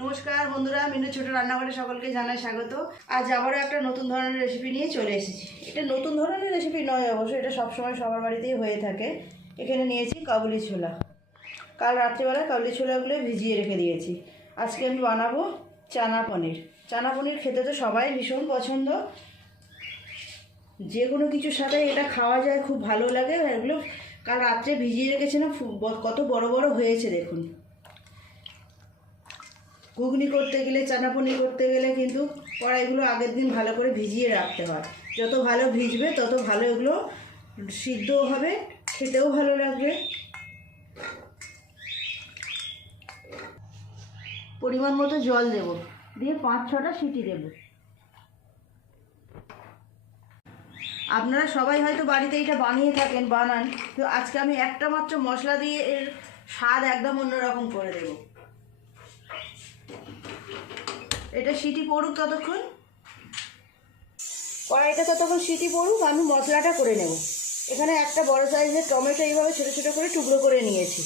নমস্কার বন্ধুরা, মিনু ছোট রান্নাঘরে সকলকে জানাই স্বাগত। আজ আবারও একটা নতুন ধরনের রেসিপি নিয়ে চলে এসেছি। এটা নতুন ধরনের রেসিপি নয় অবশ্য, এটা সবসময় সবার বাড়িতেই হয়ে থাকে। এখানে নিয়েছি কাবুলি ছোলা। কাল রাত্রিবেলা কাবুলি ছোলাগুলো ভিজিয়ে রেখে দিয়েছি। আজকে আমি বানাবো চানা পনির। চানা পনির খেতে তো সবাই ভীষণ পছন্দ। যে কোনো কিছুর সাথে এটা খাওয়া যায়, খুব ভালো লাগে। এগুলো কাল রাত্রে ভিজিয়ে ফু- ব- কত বড় বড় হয়েছে দেখুন। ঘুগনি করতে গেলে চানাপুনি করতে গেলে কিন্তু কড়াইগুলো আগের দিন ভালো করে ভিজিয়ে রাখতে হয়। যত ভালো ভিজবে, তত ভালো এগুলো সিদ্ধও হবে, খেতেও ভালো লাগবে। পরিমাণ মতো জল দেব, দিয়ে পাঁচ ছটা সিটি দেব। আপনারা সবাই হয়তো বাড়িতে এটা বানিয়ে থাকেন, বানান, তো আজকে আমি একটা মাত্র মশলা দিয়ে এর স্বাদ একদম অন্যরকম করে দেবো। এটা সিটি পড়ুক ততক্ষণ। কড়াইটা ততক্ষণ সিটি পড়ুক, আমি মশলাটা করে নেব। এখানে একটা বড় সাইজের টমেটো এইভাবে ছোটো ছোটো করে টুকরো করে নিয়েছি।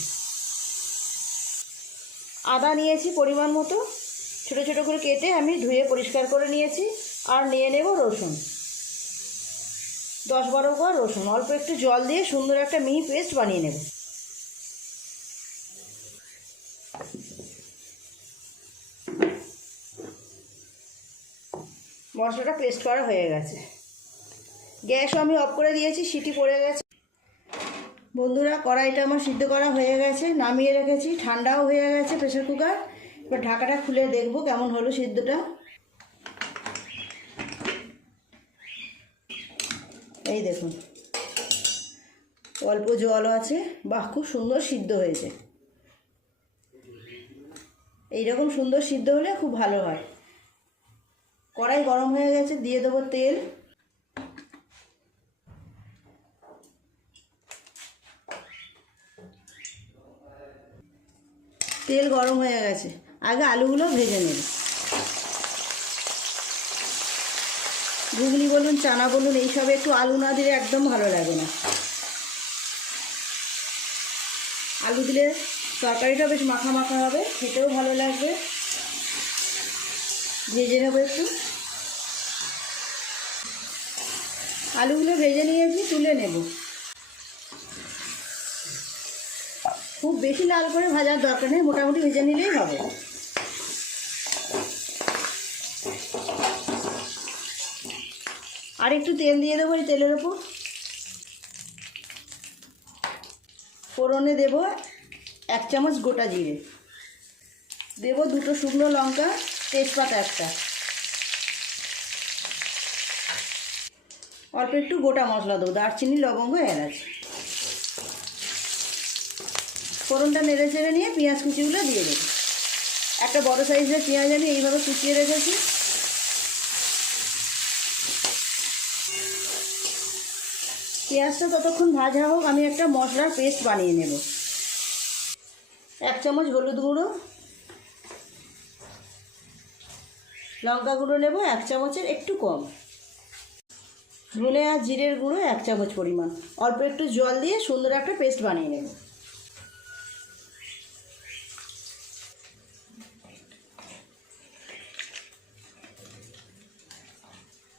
আদা নিয়েছি পরিমাণ মতো। ছোটো ছোটো করে কেটে আমি ধুয়ে পরিষ্কার করে নিয়েছি। আর নিয়ে নেব রসুন। দশ বারো কোয়া রসুন। অল্প একটু জল দিয়ে সুন্দর একটা মিহি পেস্ট বানিয়ে নেব। মশলাটা পেস্ট করা হয়ে গেছে। গ্যাসও আমি অফ করে দিয়েছি, সিটি পড়ে গেছে। বন্ধুরা, কড়াইটা আমার সিদ্ধ করা হয়ে গেছে, নামিয়ে রেখেছি, ঠান্ডাও হয়ে গেছে প্রেশার কুকার। এবার ঢাকাটা খুলে দেখব কেমন হলো সিদ্ধটা। এই দেখুন, অল্প জল আছে, বাহ, খুব সুন্দর সিদ্ধ হয়েছে। এইরকম সুন্দর সিদ্ধ হলে খুব ভালো হয়। কড়াই গরম হয়ে গেছে, দিয়ে দেবো তেল। তেল গরম হয়ে গেছে। আগে আলুগুলো ভেজে নেব। ঘুগনি বলুন, চানা বলুন, এইসবে একটু আলু না দিলে একদম ভালো লাগে না। আলু দিলে তরকারিটা বেশ মাখা মাখা হবে, খেতেও ভালো লাগবে। ভেজে নেব একটু। আলুগুলো ভেজে নিয়েছি, তুলে নেব। খুব বেশি লাল করে ভাজার দরকার নেই, মোটামুটি ভেজে নিলেই হবে। আর একটু তেল দিয়ে দেবো এই তেলের ওপর। ফোড়নে দেব এক চামচ গোটা জিরে। দেব দুটো শুকনো লঙ্কা। তেজপাতা একটা। অল্প একটু গোটা মশলা দেবো, দারচিনি, লবঙ্গ, এলাচ। ফোড়নটা নেড়ে চেড়ে নিয়ে পেঁয়াজ কুচিগুলো দিয়ে দেবো। একটা বড় সাইজের পেঁয়াজ আমি এইভাবে কুচিয়ে রেখেছি। পেঁয়াজটা ততক্ষণ ভাজা হোক, আমি একটা মশলার পেস্ট বানিয়ে নেব। এক চামচ হলুদ গুঁড়ো লঙ্কা গুঁড়ো নেব, এক চামচের একটু কম। ধনে আর জিরের গুঁড়ো এক চামচ পরিমাণ। অল্প একটু জল দিয়ে সুন্দর একটা পেস্ট বানিয়ে নেব।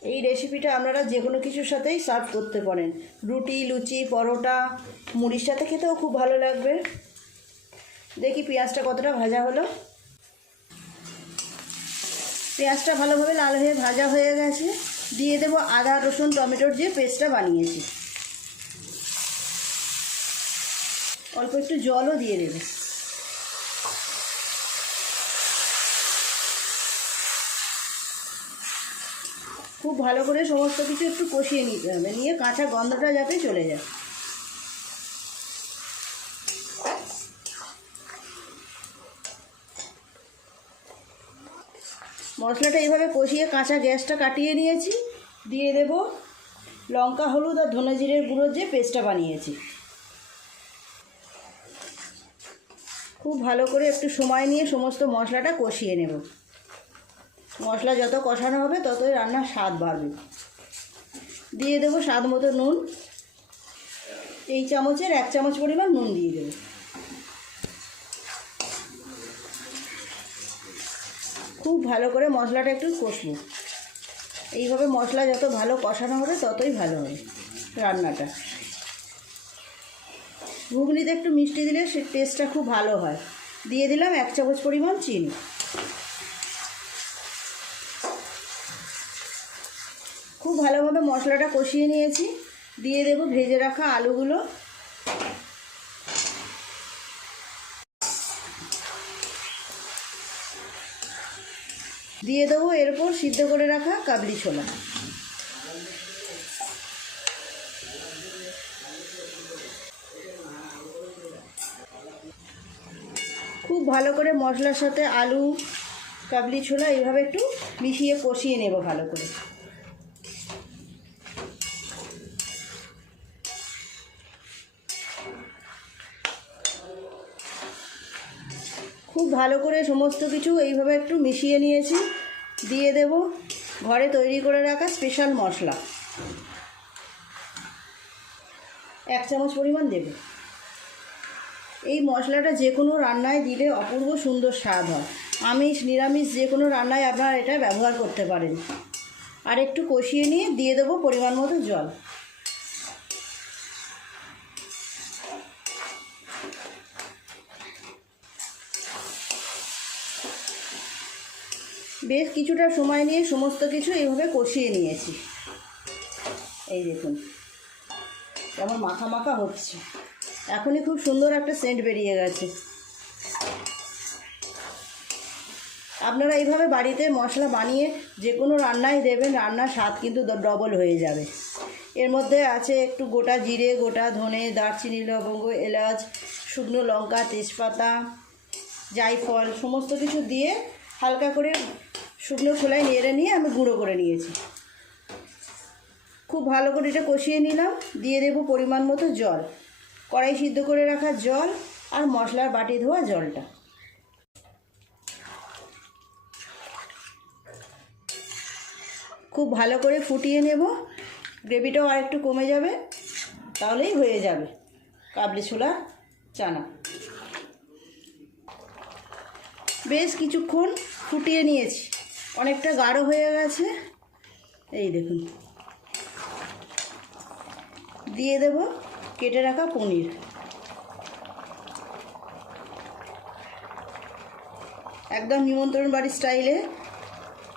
এই রেসিপিটা আপনারা যে কোনো কিছুর সাথেই সার্ভ করতে পারেন। রুটি, লুচি, পরোটা, মুড়ির সাথে খেতেও খুব ভালো লাগবে। দেখি পেঁয়াজটা কতটা ভাজা হলো। পেঁয়াজটা ভালোভাবে লাল হয়ে ভাজা হয়ে গেছে। দিয়ে দেবো আদা, রসুন, টমেটোর যে পেস্টটা বানিয়েছি। অল্প একটু জলও দিয়ে দেবে। খুব ভালো করে সমস্ত কিছু একটু কষিয়ে নিতে হবে, নিয়ে কাঁচা গন্ধটা যাতে চলে যায়। মশলাটা এইভাবে কষিয়ে কাঁচা গ্যাসটা কাটিয়ে নিয়েছি। দিয়ে দেব লঙ্কা, হলুদ আর ধনে জিরের গুঁড়োর যে পেস্টটা বানিয়েছি। খুব ভালো করে একটু সময় নিয়ে সমস্ত মশলাটা কষিয়ে নেব। মশলা যত কষানো হবে ততই রান্নার স্বাদ বাড়বে। দিয়ে দেবো স্বাদ মতো নুন। এই চামচের এক চামচ পরিমাণ নুন দিয়ে দেবো। খুব ভালো করে মশলাটা একটু কষবো। এইভাবে মশলা যত ভালো কষানো হবে ততই ভালো হবে রান্নাটা। ঘুগনিতে একটু মিষ্টি দিলে সে টেস্টটা খুব ভালো হয়। দিয়ে দিলাম এক চামচ পরিমাণ চিনি। খুব ভালোভাবে মশলাটা কষিয়ে নিয়েছি। দিয়ে দেবো ভেজে রাখা আলুগুলো। দিয়ে দেবো, এরপর সিদ্ধ করে রাখা কাবলি ছোলা। খুব ভালো করে মশলার সাথে আলু, কাবলি ছোলা, এইভাবে একটু মিশিয়ে কষিয়ে নেব ভালো করে খুব ভালো করে সমস্ত কিছু এইভাবে একটু মিশিয়ে নিয়েছি। দিয়ে দেব ঘরে তৈরি করে রাখা স্পেশাল মশলা। এক চামচ পরিমাণ দেবে। এই মশলাটা যে কোনো রান্নায় দিলে অপূর্ব সুন্দর স্বাদ হয়। আমিষ, নিরামিষ যে কোনো রান্নায় আপনারা এটা ব্যবহার করতে পারেন। আর একটু কষিয়ে নিয়ে দিয়ে দেবো পরিমাণ মতো জল। বেশ কিছুটা সময় নিয়ে সমস্ত কিছু এইভাবে কষিয়ে নিয়েছি। এই দেখুন। কেমন মাখা মাখা হচ্ছে। এখনই খুব সুন্দর একটা সেন্ট বেরিয়ে গেছে। আপনারা এইভাবে বাড়িতে মশলা বানিয়ে যে কোনো রান্নাই দেবেন, রান্নার স্বাদ কিন্তু ডবল হয়ে যাবে। এর মধ্যে আছে একটু গোটা জিরে, গোটা ধনে, দারচিনি, লবঙ্গ, এলাচ, শুকনো লঙ্কা, তেজপাতা, জায়ফল, সমস্ত কিছু দিয়ে হালকা করে শুকনো খোলায় নেড়ে নিয়ে আমি গুঁড়ো করে নিয়েছি। খুব ভালো করে এটা কষিয়ে নিলাম। দিয়ে দেবো পরিমাণ মতো জল। কড়াই সিদ্ধ করে রাখা জল আর মশলার বাটি ধোয়া জলটা। খুব ভালো করে ফুটিয়ে নেব। গ্রেভিটাও আর একটু কমে যাবে, তাহলেই হয়ে যাবে। কাবলি ছোলা, চানা। বেশ কিছুক্ষণ ফুটিয়ে নিয়েছি। অনেকটা গাঢ় হয়ে গেছে। এই দেখুন। দিয়ে দেব কেটে রাখা পনির। একদম নিমন্ত্রণ বাড়ির স্টাইলে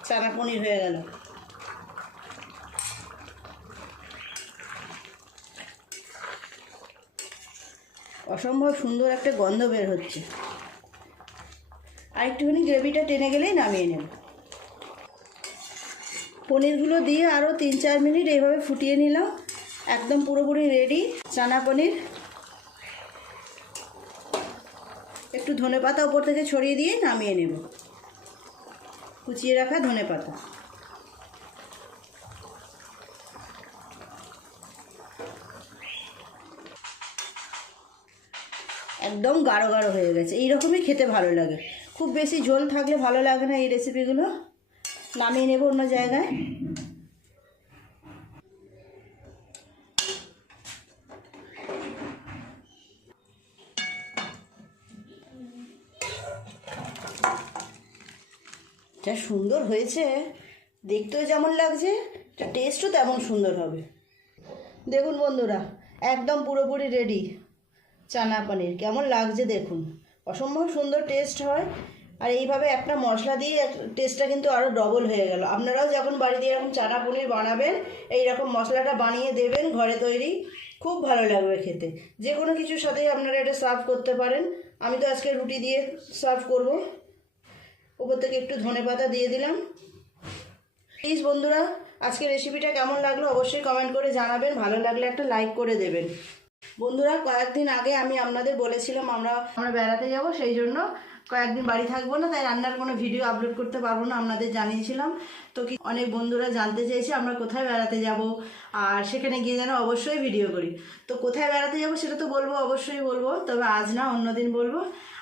চানা পনির হয়ে গেল। অসম্ভব সুন্দর একটা গন্ধ বের হচ্ছে। আর একটুখানি গ্রেভিটা টেনে গেলেই নামিয়ে নেব। পনিরগুলো দিয়ে আরও তিন চার মিনিট এইভাবে ফুটিয়ে নিলাম। একদম পুরোপুরি রেডি চানা পনির। একটু ধনে পাতা ওপর থেকে ছড়িয়ে দিয়ে নামিয়ে নেব। কুচিয়ে রাখা ধনে পাতা একদম গাঢ় গাঢ় হয়ে গেছে। এইরকমই খেতে ভালো লাগে। খুব বেশি ঝোল থাকলে ভালো লাগে না এই রেসিপিগুলো নামিয়ে নেব অন্য জায়গায়। যা সুন্দর হয়েছে। দেখতেও যেমন লাগছে টেস্টও তেমন সুন্দর হবে। দেখুন বন্ধুরা, একদম পুরোপুরি রেডি চানা পানির, কেমন লাগছে দেখুন। অসম্ভব সুন্দর টেস্ট হয়। আর এইভাবে একটা মশলা দিয়ে টেস্টটা কিন্তু আরও ডবল হয়ে গেল। আপনারাও যখন বাড়িতে এরকম চানা পনির বানাবেন এই রকম মশলাটা বানিয়ে দেবেন ঘরে তৈরি, খুব ভালো লাগবে খেতে। যে কোনো কিছুর সাথেই আপনারা এটা সার্ভ করতে পারেন। আমি তো আজকে রুটি দিয়ে সার্ভ করব। উপর থেকে একটু ধনে পাতা দিয়ে দিলাম। প্লিজ বন্ধুরা, আজকে রেসিপিটা কেমন লাগল অবশ্যই কমেন্ট করে জানাবেন। ভালো লাগলে একটা লাইক করে দেবেন। বন্ধুরা, কয়েকদিন আগে আমি আপনাদের বলেছিলাম আমরা আমরা বেড়াতে যাব, সেই জন্য কয়েকদিন বাড়ি থাকব না, তাই রান্নার কোনো ভিডিও আপলোড করতে পারব না, আপনাদের জানিয়েছিলাম। তো কি অনেক বন্ধুরা জানতে চেয়েছে আমরা কোথায় বেড়াতে যাব, আর সেখানে গিয়ে যেন অবশ্যই ভিডিও করি। তো কোথায় বেড়াতে যাব সেটা তো বলব, অবশ্যই বলব, তবে আজ না, অন্যদিন বলব।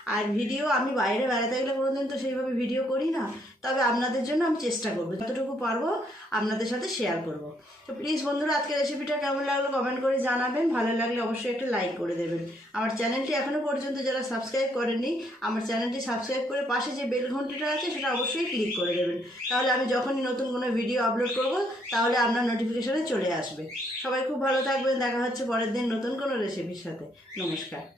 আর ভিডিও আমি বাইরে বেড়াতে গেলে কোনোদিন তো সেইভাবে ভিডিও করি না। তবে আপনাদের জন্য আমি চেষ্টা করব, যতটুকু পারব আপনাদের সাথে শেয়ার করব। তো প্লিজ বন্ধুরা আজকে রেসিপিটা কেমন লাগল কমেন্ট করে জানাবেন। ভালো লাগলে অবশ্যই একটা লাইক করে দেবেন। আমার চ্যানেলটি এখনও পর্যন্ত যারা সাবস্ক্রাইব করেননি, আমার চ্যানেলটি সাবস্ক্রাইব করে পাশে যে বেল ঘন্টিটা আছে, সেটা অবশ্যই ক্লিক করে দেবেন। তাহলে আমি যখনই নতুন কোনো ভিডিও আপলোড করব, তাহলে আপনার নোটিফিকেশনে চলে আসবে। সবাই খুব ভালো থাকবেন, দেখা হচ্ছে পরের দিন নতুন কোনো রেসিপির সাথে। নমস্কার।